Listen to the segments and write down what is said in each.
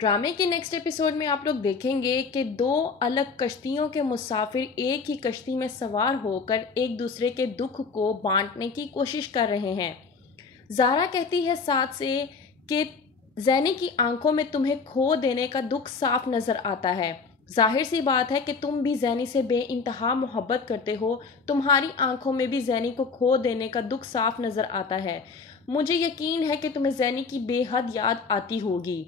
ड्रामे के next episode में आप लोग देखेंगे कि दो अलग कश्तियों के मुसाफिर एक ही कश्ती में सवार होकर एक दूसरे के दुख को बांटने की कोशिश कर रहे हैं। ज़ारा कहती है साथ से कि ज़ैनी की आंखों में तुम्हें खो देने का दुख साफ नज़र आता है। जाहिर सी बात है कि तुम भी ज़ैनी से बेइंतहा मोहब्बत करते हो, तुम्हारी आंखों में भी ज़ैनी को खो देने का दुख साफ नज़र आता है। मुझे यकीन है कि तुम्हें ज़ैनी की बेहद याद आती होगी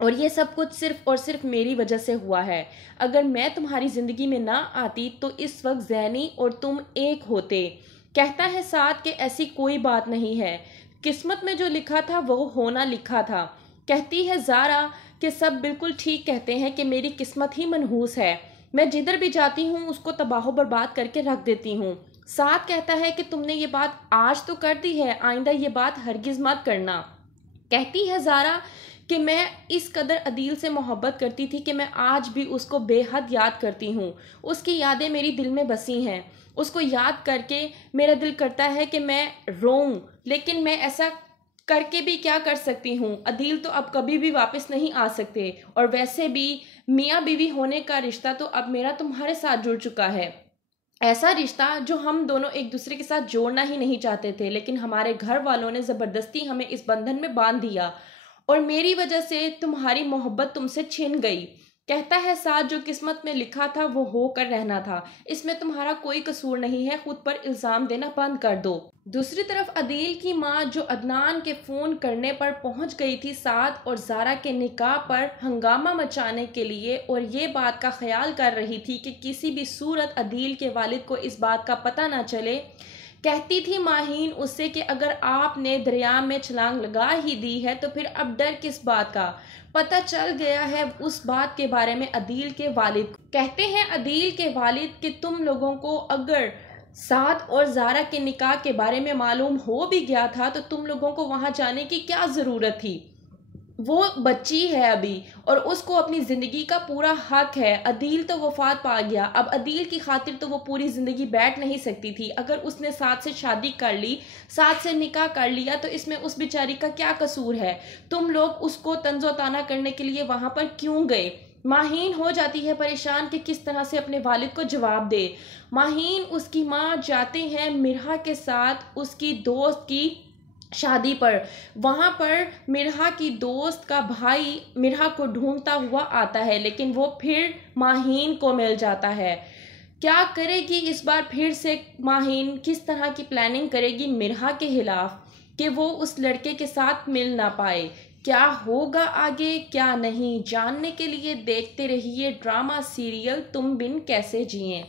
और ये सब कुछ सिर्फ और सिर्फ मेरी वजह से हुआ है। अगर मैं तुम्हारी ज़िंदगी में ना आती तो इस वक्त ज़ैनी और तुम एक होते। कहता है साथ कि ऐसी कोई बात नहीं है, किस्मत में जो लिखा था वो होना लिखा था। कहती है ज़ारा कि सब बिल्कुल ठीक कहते हैं कि मेरी किस्मत ही मनहूस है, मैं जिधर भी जाती हूँ उसको तबाह बर्बाद करके रख देती हूँ। साथ कहता है कि तुमने ये बात आज तो कर दी है, आइंदा ये बात हरगिज़ मत करना। कहती है ज़ारा कि मैं इस कदर अदील से मोहब्बत करती थी कि मैं आज भी उसको बेहद याद करती हूँ। उसकी यादें मेरी दिल में बसी हैं। उसको याद करके मेरा दिल करता है कि मैं रोऊं, लेकिन मैं ऐसा करके भी क्या कर सकती हूँ। अदील तो अब कभी भी वापस नहीं आ सकते और वैसे भी मियाँ बीवी होने का रिश्ता तो अब मेरा तुम्हारे साथ जुड़ चुका है। ऐसा रिश्ता जो हम दोनों एक दूसरे के साथ जोड़ना ही नहीं चाहते थे, लेकिन हमारे घर वालों ने ज़बरदस्ती हमें इस बंधन में बांध दिया और मेरी वजह से तुम्हारी मोहब्बत तुमसे छिन गई। कहता है साथ जो किस्मत में लिखा था वो होकर रहना था, इसमें तुम्हारा कोई कसूर नहीं है, खुद पर इल्ज़ाम देना बंद कर दो। दूसरी तरफ अदील की माँ जो अदनान के फ़ोन करने पर पहुंच गई थी साथ और ज़ारा के निकाह पर हंगामा मचाने के लिए और ये बात का ख्याल कर रही थी कि किसी भी सूरत अदील के वालिद को इस बात का पता ना चले। कहती थी माहीन उससे कि अगर आपने दरिया में छलांग लगा ही दी है तो फिर अब डर किस बात का। पता चल गया है उस बात के बारे में अदील के वालिद को। कहते हैं अदील के वालिद कि तुम लोगों को अगर साद और ज़ारा के निकाह के बारे में मालूम हो भी गया था तो तुम लोगों को वहां जाने की क्या ज़रूरत थी। वो बच्ची है अभी और उसको अपनी ज़िंदगी का पूरा हक है। अदील तो वफात पा गया, अब अदील की खातिर तो वो पूरी ज़िंदगी बैठ नहीं सकती थी। अगर उसने साथ से शादी कर ली, साथ से निकाह कर लिया तो इसमें उस बेचारी का क्या कसूर है। तुम लोग उसको तंजो ताना करने के लिए वहां पर क्यों गए। माहीन हो जाती है परेशान कि किस तरह से अपने वालिद को जवाब दे। माहीन उसकी माँ जाते हैं मिरहा के साथ उसकी दोस्त की शादी पर। वहां पर मिरहा की दोस्त का भाई मिरहा को ढूंढता हुआ आता है, लेकिन वो फिर माहीन को मिल जाता है। क्या करेगी इस बार फिर से माहीन, किस तरह की प्लानिंग करेगी मिरहा के खिलाफ कि वो उस लड़के के साथ मिल ना पाए। क्या होगा आगे क्या नहीं, जानने के लिए देखते रहिए ड्रामा सीरियल तुम बिन कैसे जिएं।